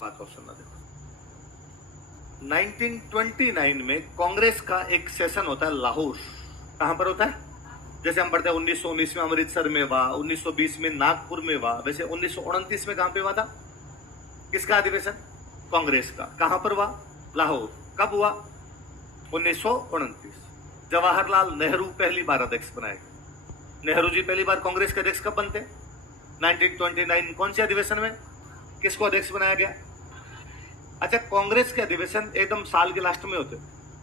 बात और सुनना देखो। 1929 में कांग्रेस का एक सेशन होता है लाहौर। कहां पर होता है? जैसे हम पढ़ते हैं 1919 में अमृतसर में हुआ, 1920 में नागपुर में हुआ, वैसे 1929 में कहां पे हुआ था? किसका अधिवेशन? कांग्रेस का। कहां पर हुआ? लाहौर। कब हुआ? 1929। जवाहरलाल नेहरू पहली बार अध्यक्ष बनाए गए। नेहरू जी पहली बार कांग्रेस के अध्यक्ष कब बनते? 1929। कौन से अधिवेशन में? किसको अध्यक्ष बनाया गया? अच्छा, कांग्रेस के अधिवेशन एकदम साल के लास्ट में होते,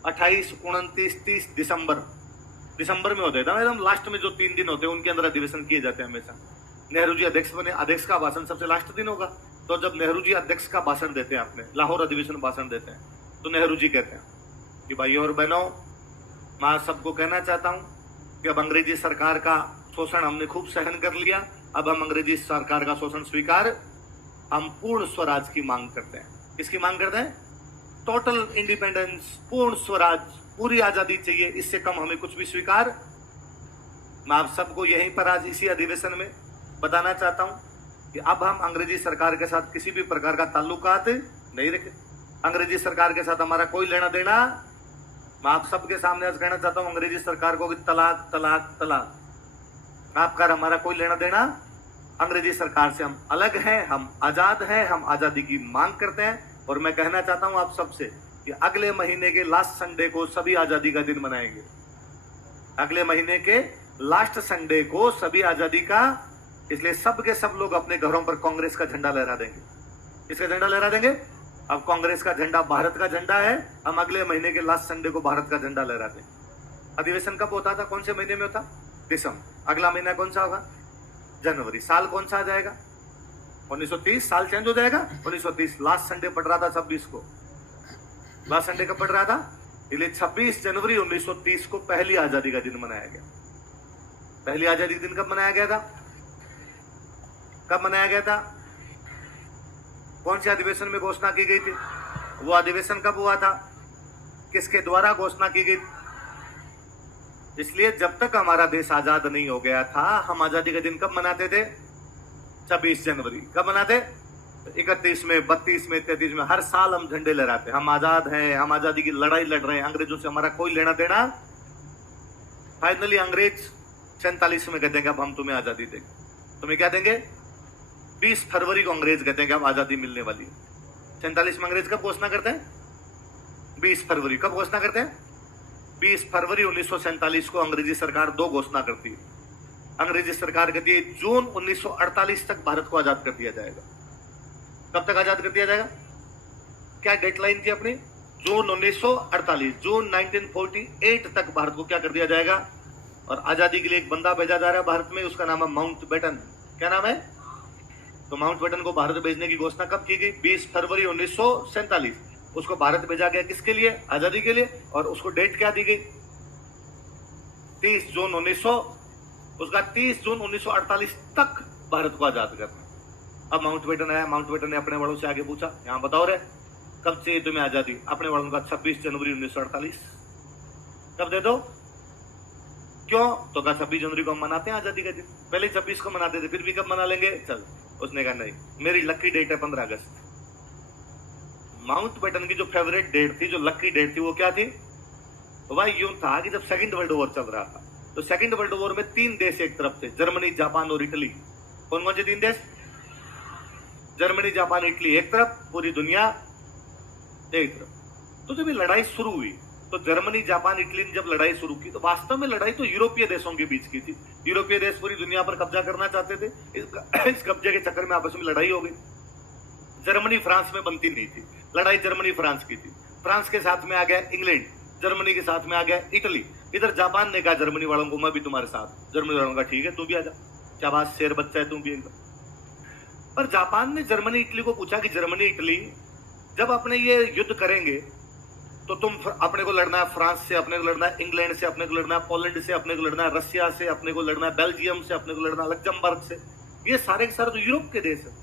28, 29, 30 दिसंबर में होते हैं एकदम लास्ट में। जो 3 दिन होते हैं उनके अंदर अधिवेशन किए जाते हैं हमेशा। नेहरू जी अध्यक्ष बने, अध्यक्ष का भाषण सबसे लास्ट दिन होगा। तो जब नेहरू जी अध्यक्ष का भाषण देते हैं, अपने लाहौर अधिवेशन भाषण देते हैं, तो नेहरू जी कहते हैं कि भाइयों और बहनों, मैं सबको कहना चाहता हूं कि अब अंग्रेजी सरकार का शोषण हमने खूब सहन कर लिया। अब हम अंग्रेजी सरकार का शोषण स्वीकार, हम पूर्ण स्वराज की मांग करते हैं। किसकी मांग करते हैं? टोटल इंडिपेंडेंस, पूर्ण स्वराज, पूरी आजादी चाहिए। इससे कम हमें कुछ भी स्वीकार। मैं आप सबको यहीं पर आज इसी अधिवेशन में बताना चाहता हूं कि अब हम अंग्रेजी सरकार के साथ किसी भी प्रकार का ताल्लुकात नहीं रखे। अंग्रेजी सरकार के साथ हमारा कोई लेना देना। मैं आप सबके सामने आज कहना चाहता हूं अंग्रेजी सरकार को कि तलाक तलाक तलाक। आपका हमारा कोई लेना देना। अंग्रेजी सरकार से हम अलग हैं, हम आजाद हैं, हम आजादी की मांग करते हैं। और मैं कहना चाहता हूं आप सबसे कि अगले महीने के लास्ट संडे को सभी आजादी का दिन मनाएंगे। अगले महीने के लास्ट संडे को सभी आजादी का, इसलिए सब के सब लोग अपने घरों पर कांग्रेस का झंडा लहरा देंगे। किसका झंडा लहरा देंगे? अब कांग्रेस का झंडा भारत का झंडा है। हम अगले महीने के लास्ट संडे को भारत का झंडा लहराते हैं। अधिवेशन कब होता था? कौन से महीने में होता? दिसंबर। अगला महीना कौन सा होगा? जनवरी। साल कौन सा आ जाएगा? 1930। साल चेंज हो जाएगा। 1930 लास्ट संडे पड़ रहा था 26 को। लास्ट संडे कब पड़ रहा था? इसलिए 26 जनवरी 1930 को पहली आजादी का दिन मनाया गया। पहली आजादी का दिन कब मनाया गया था? कब मनाया गया था? कौन से अधिवेशन में घोषणा की गई थी? वो अधिवेशन कब हुआ था? किसके द्वारा घोषणा की गई? इसलिए जब तक हमारा देश आजाद नहीं हो गया था, हम आजादी का दिन कब मनाते थे? 26 जनवरी। कब मनाते? 31 में, 32 में, 33 में। हर साल हम झंडे लहराते। हम आजाद हैं, हम आजादी की लड़ाई लड़ रहे हैं, अंग्रेजों से हमारा कोई लेना देना। फाइनली अंग्रेज 47 में कहते हैं कि अब हम तुम्हें आजादी देंगे। तुम्हें क्या देंगे? 20 फरवरी को अंग्रेज कहते हैं कि अब आजादी मिलने वाली है। 47 में अंग्रेज कब घोषणा करते हैं? 20 फरवरी। कब घोषणा करते हैं? 20 फरवरी 1947 को अंग्रेजी सरकार दो घोषणा करती है। अंग्रेजी सरकार कहती है जून 1948 तक भारत को आजाद कर दिया जाएगा। कब तक आजाद कर दिया जाएगा? क्या डेडलाइन थी अपनी? जून 1948। जून 1948 तक भारत को क्या कर दिया जाएगा? और आजादी के लिए एक बंदा भेजा जा रहा है भारत में, उसका नाम है माउंटबेटन। क्या नाम है? तो माउंटबेटन को भारत भेजने की घोषणा कब की गई? 20 फरवरी 1947। उसको भारत भेजा गया किसके लिए? आजादी के लिए। और उसको डेट क्या दी गई? 30 जून 1900। उसका 30 जून 1948 तक भारत को आजाद करना। अब माउंटबेटन आया। माउंटबेटन ने अपने बड़ों से आगे पूछा, यहां बताओ रे कब चाहिए तुम्हें आजादी? अपने बड़ों का 26 जनवरी 1948। कब दे दो? क्यों? तो कहा 26 जनवरी को हम मनाते हैं आजादी का दिन। पहले 26 को मनाते थे, फिर भी कब मना लेंगे? चल। उसने कहा नहीं, मेरी लकी डेट है 15 अगस्त। माउंटबेटन की जो फेवरेट डेट थी, जो लकी डेट थी, वो क्या थी? वह यूं था कि जब सेकंड वर्ल्ड वॉर चल रहा था, तो सेकंड वर्ल्ड वॉर में 3 देश एक तरफ थे, जर्मनी, जापान और इटली। कौन कौन से 3 देश? जर्मनी, जापान, इटली एक तरफ, पूरी दुनिया एक तरफ। तो जब ये लड़ाई शुरू हुई, तो जर्मनी, जापान, इटली ने जब लड़ाई शुरू की, तो वास्तव में लड़ाई तो यूरोपीय देशों के बीच की थी। यूरोपीय देश पूरी दुनिया पर कब्जा करना चाहते थे। इस कब्जे के चक्कर में आपस में लड़ाई हो गई। जर्मनी फ्रांस में बनती नहीं थी, लड़ाई जर्मनी फ्रांस की थी। फ्रांस के साथ में आ गया इंग्लैंड, जर्मनी के साथ में आ गया इटली। इधर जापान ने कहा जर्मनी वालों को मैं भी तुम्हारे साथ। जर्मनी वालों का ठीक है, तू भी आ जा, क्या बात, शेर बच्चा है तू भी एकदम। पर जापान ने जर्मनी इटली को पूछा कि जर्मनी इटली जब अपने ये युद्ध करेंगे, तो तुम अपने को लड़ना है फ्रांस से, अपने को लड़ना है इंग्लैंड से, अपने को लड़ना है पोलैंड से, अपने को लड़ना है रशिया से, अपने को लड़ना है बेल्जियम से, अपने को लड़ना है लग्जमबर्ग से। ये सारे के सारे तो यूरोप के देश है।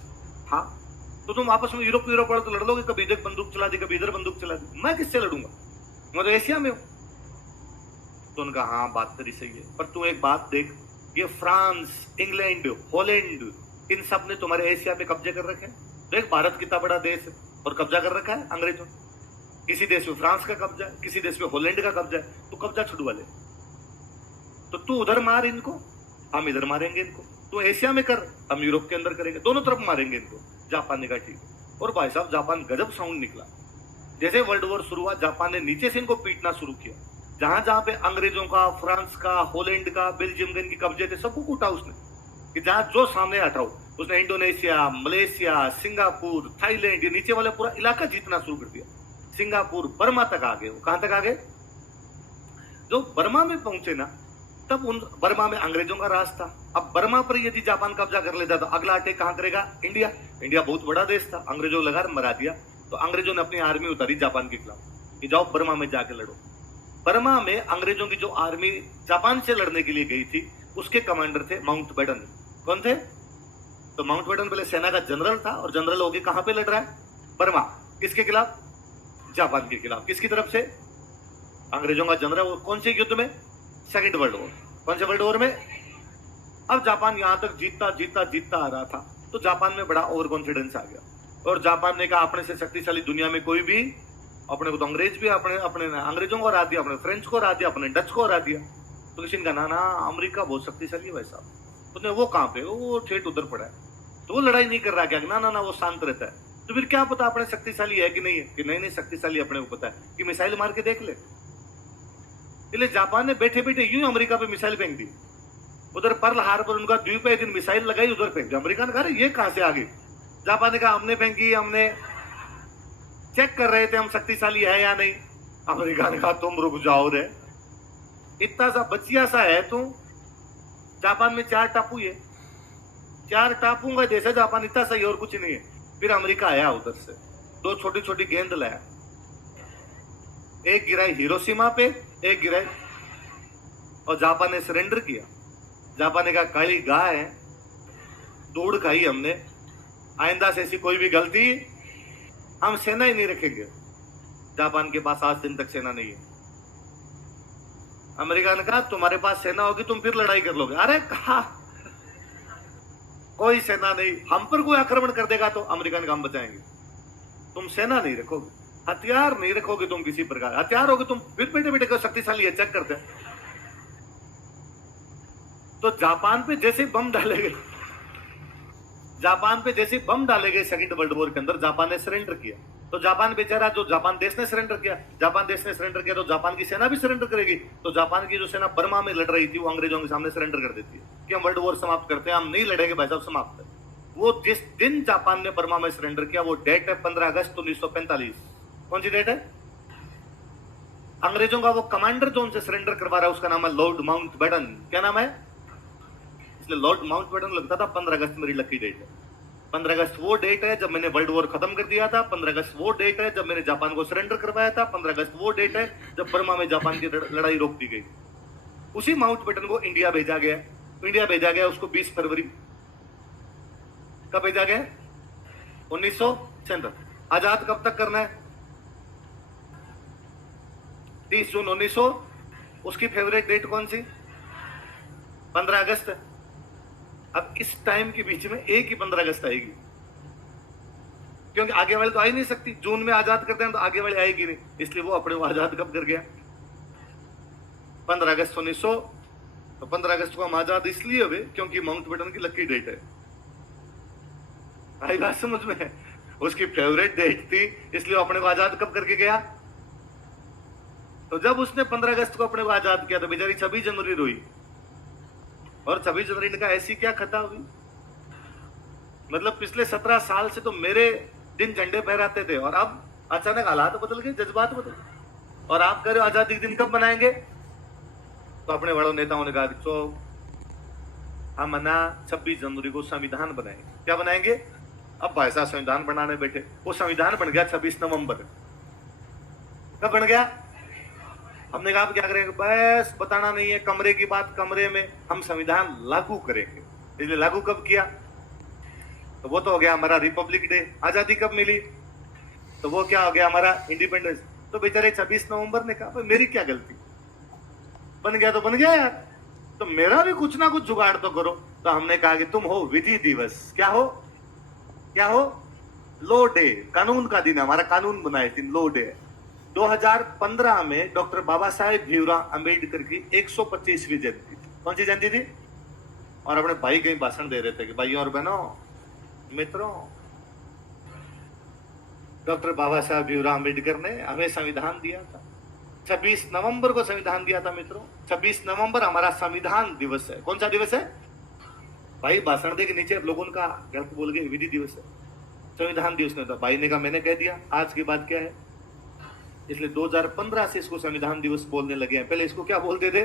हाँ, तो तुम आपस में यूरोप वाले तो लड़ लोगे, कभी इधर बंदूक चला दी, कभी इधर बंदूक चला दी। मैं किससे लड़ूंगा? मैं तो एशिया में हूं। तो उनका हाँ बात तेरी सही है, पर तू एक बात देख, ये फ्रांस, इंग्लैंड, हॉलैंड, इन सब ने तुम्हारे एशिया पे कब्जे कर रखे। देख भारत कितना बड़ा देश है और कब्जा कर रखा है अंग्रेजों ने। किसी देश में फ्रांस का कब्जा है, किसी देश में हॉलैंड का कब्जा है, तो कब्जा छुड़वा ले। तो तू उधर मार इनको, हम इधर मारेंगे इनको। तू एशिया में कर, हम यूरोप के अंदर करेंगे, दोनों तरफ मारेंगे इनको। जापान ने कहा ठीक है। और भाई साहब जापान गजब साउंड निकला। जैसे वर्ल्ड वॉर शुरू हुआ, जापान ने नीचे से इनको पीटना शुरू किया। जहां जहां पे अंग्रेजों का, फ्रांस का, हॉलैंड का, बेल्जियम का इनके कब्जे थे, सबको कूटा उसने कि जहां जो सामने हटाओ। उसने इंडोनेशिया, मलेशिया, सिंगापुर, थाईलैंड, ये नीचे वाले पूरा इलाका जीतना शुरू कर दिया। सिंगापुर, बर्मा तक आ गए। वो कहां तक आ गए? जो बर्मा में पहुंचे ना, तब उन बर्मा में अंग्रेजों का राज था। अब बर्मा पर यदि जापान कब्जा कर लेता तो अगला अटैक कहां करेगा? इंडिया। इंडिया बहुत बड़ा देश था, अंग्रेजों लगा मरा दिया। तो अंग्रेजों ने अपनी आर्मी उतारी जापान के खिलाफ कि जाओ बर्मा में जाके लड़ो। बर्मा में अंग्रेजों की जो आर्मी जापान से लड़ने के लिए गई थी, उसके कमांडर थे माउंटबेटन। कौन थे? तो माउंटबेटन पहले सेना का जनरल था और जनरल होके कहां पे लड़ रहा है? बर्मा। किसके खिलाफ? जापान के खिलाफ। किसकी तरफ से? अंग्रेजों का जनरल। कौन से युद्ध में? Second world war. कौन से वर्ल्ड वॉर में? अब जापान यहां तक जीतता जीतता जीतता आ रहा था, तो जापान में बड़ा ओवर कॉन्फिडेंस आ गया और जापान ने कहा अपने से शक्तिशाली दुनिया में कोई भी, अपने को तो अंग्रेज भी अपने अंग्रेजों को हरा दिया, अपने फ्रेंच को हरा दिया, अपने डच को हरा दिया। तो किसी ने कहा ना अमेरिका बहुत शक्तिशाली है भाई साहब। उसने वो कहां पे? वो ठेठ उधर पड़ा है, तो वो लड़ाई नहीं कर रहा क्या? ना ना ना, वो शांत रहता है। तो फिर क्या पता अपने शक्तिशाली है कि नहीं है? कि नहीं नहीं शक्तिशाली अपने को पता है कि मिसाइल मार के देख ले। इसलिए जापान ने बैठे बैठे यूं अमेरिका पे मिसाइल फेंक दी। उधर पर्ल हार्बर उनका द्वीप है, दिन मिसाइल लगाई, उधर फेंक दी। अमेरिका ने कहा ये कहां से आ गई? जापान ने कहा हमने फेंकी, हमने चेक कर रहे थे हम शक्तिशाली है या नहीं। अमेरिका ने कहा तुम रुक जाओ रे, इतना सा बचिया सा है तू। जापान में 4 टापू है, 4 टापुओं का देश है जापान, इतना सही और कुछ नहीं है। फिर अमेरिका आया उधर से, 2 छोटी छोटी गेंद लाया, एक गिराई हिरोशिमा पे, एक गिराई, और जापान ने सरेंडर किया। जापान ने कहा काली गाय है, दूध खाई हमने, आइंदा से ऐसी कोई भी गलती, हम सेना ही नहीं रखेंगे। जापान के पास आज दिन तक सेना नहीं है। अमेरिका ने कहा तुम्हारे पास सेना होगी तुम फिर लड़ाई कर लोगे। अरे कहा कोई सेना नहीं, हम पर कोई आक्रमण कर देगा तो अमेरिका ने कहा हम बचाएंगे। तुम सेना नहीं रखोगे, हथियार नहीं रखोगे तुम किसी प्रकार, हथियार होगे तुम फिर बैठे बैठे शक्तिशाली है, चेक करते हैं। तो जापान पे जैसे बम डाले गए, जापान पे जैसे बम डाले गए सेकंड वर्ल्ड वॉर के अंदर, जापान ने सरेंडर किया। तो जापान बेचारा, जो जापान देश ने सरेंडर किया, जापान देश ने सरेंडर किया तो जापान की सेना भी सरेंडर करेगी। तो जापान की जो सेना बर्मा में लड़ रही थी वो अंग्रेजों के सामने सरेंडर कर देती है कि हम वर्ल्ड वॉर समाप्त करते हैं, हम नहीं लड़ेंगे भाई साहब, समाप्त है। वो जिस दिन जापान ने बर्मा में सरेंडर किया वो डेट है 15 अगस्त 1945। कौन सी डेट है? अंग्रेजों का वो कमांडर जो उनसे सरेंडर करवा रहा है उसका नाम है लॉर्ड माउंटबेटन। क्या नाम है? इसलिए लॉर्ड माउंटबेटन लगता था 15 अगस्त मेरी लकी डेट है। 15 अगस्त वो डेट है जब मैंने वर्ल्ड वॉर खत्म कर दिया था। 15 अगस्त वो डेट है जब मैंने जापान को सरेंडर करवाया था। 15 अगस्त वो डेट है जब बर्मा में जापान की लड़ाई रोक दी गई। उसी माउंटबेटन को इंडिया भेजा गया। इंडिया भेजा गया उसको 20 फरवरी। कब भेजा गया? 1947। आजाद कब तक करना है? 30 जून 1900। उसकी फेवरेट डेट कौन सी? 15 अगस्त। अब इस टाइम के बीच में एक ही 15 अगस्त आएगी, क्योंकि आगे वाले तो आ ही नहीं सकती। जून में आजाद करते हैं तो आगे वाले आएगी नहीं, इसलिए वो अपने को आजाद कब कर गया? 15 अगस्त 1900। तो 15 अगस्त को हम आजाद इसलिए हुए क्योंकि माउंटबेटन की लकी डेट है। आई बात समझ में? उसकी फेवरेट डेट थी इसलिए वो अपने को आजाद कब करके गया? तो जब उसने 15 अगस्त को अपने को आजाद किया तो बेचारी 26 जनवरी रोई। और 26 जनवरी ने कहा ऐसी क्या खता हुई, मतलब पिछले 17 साल से तो मेरे दिन झंडे फहराते थे और अब अचानक हालात बदल गए, जज्बात बदल गए, और आप कह रहे हो आजादी के दिन कब मनाएंगे? तो अपने बड़ों नेताओं ने कहा तो हम ना 26 जनवरी को संविधान बनाएंगे। क्या बनाएंगे? अब भाई साहब संविधान बनाने बैठे, वो संविधान बन गया 26 नवंबर। कब बन गया? हमने कहा क्या करेंगे? बस बताना नहीं है, कमरे की बात कमरे में, हम संविधान लागू करेंगे। इसलिए लागू कब किया? तो वो तो हो गया हमारा रिपब्लिक डे। आजादी कब मिली? तो वो क्या हो गया? हमारा इंडिपेंडेंस। तो बेचारे 26 नवंबर ने कहा मेरी क्या गलती, बन गया तो बन गया यार, तो मेरा भी कुछ ना कुछ जुगाड़ तो करो। तो हमने कहा कि तुम हो विधि दिवस। क्या हो? क्या हो? लो डे, कानून का दिन है, हमारा कानून बनाए दिन लो डे। 2015 में डॉक्टर बाबा साहेब भीमराव अंबेडकर की 125वीं जयंती। कौन सी जयंती थी? और अपने भाई कहीं भाषण दे रहे थे कि भाइयों और बहनों, मित्रों, डॉक्टर बाबा साहेब भीमराव अंबेडकर ने हमें संविधान दिया था। 26 नवंबर को संविधान दिया था मित्रों। 26 नवंबर हमारा संविधान दिवस है। कौन सा दिवस है भाई? भाषण दे के नीचे लोगों का गलत बोल गए, विधि दिवस है, संविधान दिवस नहीं था। भाई ने कहा मैंने कह दिया, आज की बात क्या है, इसलिए 2015 से इसको संविधान दिवस बोलने लगे हैं। पहले इसको क्या बोलते थे?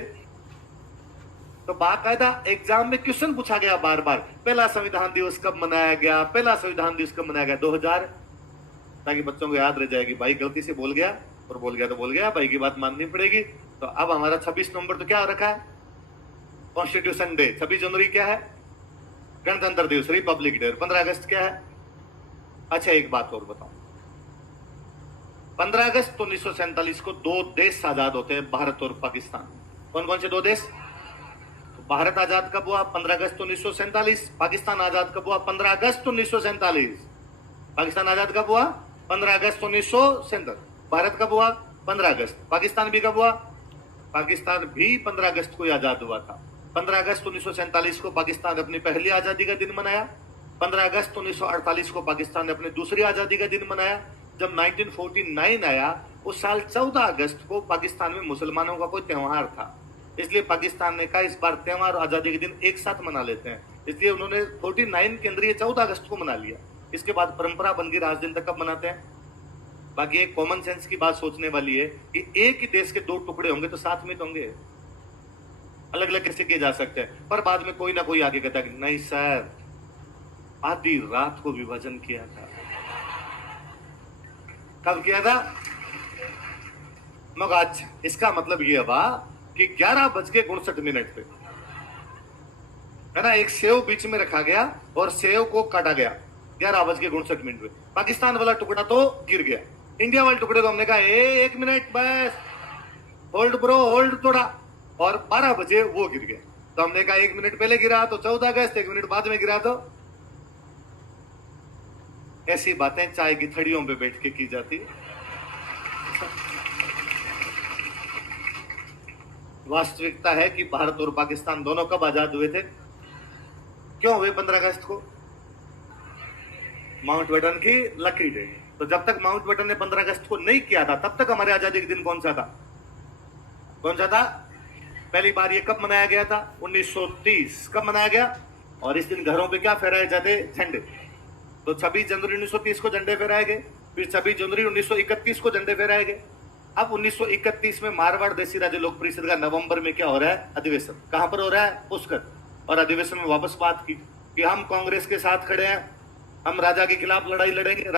तो बाकायदा एग्जाम में क्वेश्चन पूछा गया बार बार, पहला संविधान दिवस कब मनाया गया, पहला संविधान दिवस कब मनाया गया, 2000, ताकि बच्चों को याद रह जाएगी भाई गलती से बोल गया, और बोल गया तो बोल गया, भाई की बात माननी पड़ेगी। तो अब हमारा 26 नवंबर तो क्या रखा है? Constitution day. 26 जनवरी क्या है? गणतंत्र दिवस, रिपब्लिक डे। 15 अगस्त क्या है? अच्छा एक बात और बताओ, 15 अगस्त 1947 को दो देश आजाद होते हैं, भारत और पाकिस्तान। कौन कौन से दो देश? तो भारत आजाद कब हुआ? 15 अगस्त 1947। पाकिस्तान आजाद कब हुआ? 15 अगस्त 1947। पाकिस्तान आजाद कब हुआ? 15 अगस्त 1947। भारत कब हुआ? 15 अगस्त। पाकिस्तान भी कब हुआ? पाकिस्तान भी 15 अगस्त को आजाद हुआ था। 15 अगस्त 1947 को पाकिस्तान ने अपनी पहली आजादी का दिन मनाया। 15 अगस्त 1948 को पाकिस्तान ने अपनी दूसरी आजादी का दिन मनाया। जब 1949 आया उस साल 14 अगस्त को पाकिस्तान में मुसलमानों का कोई त्योहार था, इसलिए पाकिस्तान ने कहा इस बार त्योहार और आजादी के दिन एक साथ मना लेते हैं, इसलिए उन्होंने 49 के अंदर ये 14 अगस्त को मना लिया। इसके बाद परंपरा बन गई, आज दिन तक कब मनाते हैं। बाकी एक कॉमन सेंस की बात सोचने वाली है कि एक ही देश के दो टुकड़े होंगे तो साथ में तो होंगे, अलग अलग कैसे किए जा सकते हैं। पर बाद में कोई ना कोई आगे कहता है नहीं सर, आधी रात को विभाजन किया था। कब किया था? मगर आज इसका मतलब यह हुआ कि 11:59 पे है ना, एक सेव बीच में रखा गया और सेव को काटा गया 11:59 पे। पाकिस्तान वाला टुकड़ा तो गिर गया, इंडिया वाले टुकड़े को हमने कहा एक मिनट बस, होल्ड ब्रो होल्ड थोड़ा, और 12 बजे वो गिर गया। तो हमने कहा 1 मिनट पहले गिरा तो 14 अगस्त, 1 मिनट बाद में गिरा तो। ऐसी बातें चाय की थड़ियों पे बैठ के की जाती है। वास्तविकता है कि भारत और पाकिस्तान दोनों कब आजाद हुए थे? क्यों हुए 15 अगस्त को? माउंटबेटन की लकी डे। तो जब तक माउंटबेटन ने 15 अगस्त को नहीं किया था तब तक हमारे आजादी के दिन कौन सा था? कौन सा था? पहली बार ये कब मनाया गया था? 1930। कब मनाया गया? और इस दिन घरों पे क्या फहराए जाते? झंडे। तो 26 जनवरी 1930 को झंडे फहराए गए, फिर 26 जनवरी 1931 को झंडे फहराए गए। अब 1931 में मारवाड़ देशी राज्य लोक परिषद का नवंबर में क्या हो रहा है? अधिवेशन। कहां पर हो रहा है? पुष्कर। और अधिवेशन में वापस बात की कि हम कांग्रेस के साथ खड़े हैं, हम राजा के खिलाफ लड़ाई लड़ेंगे।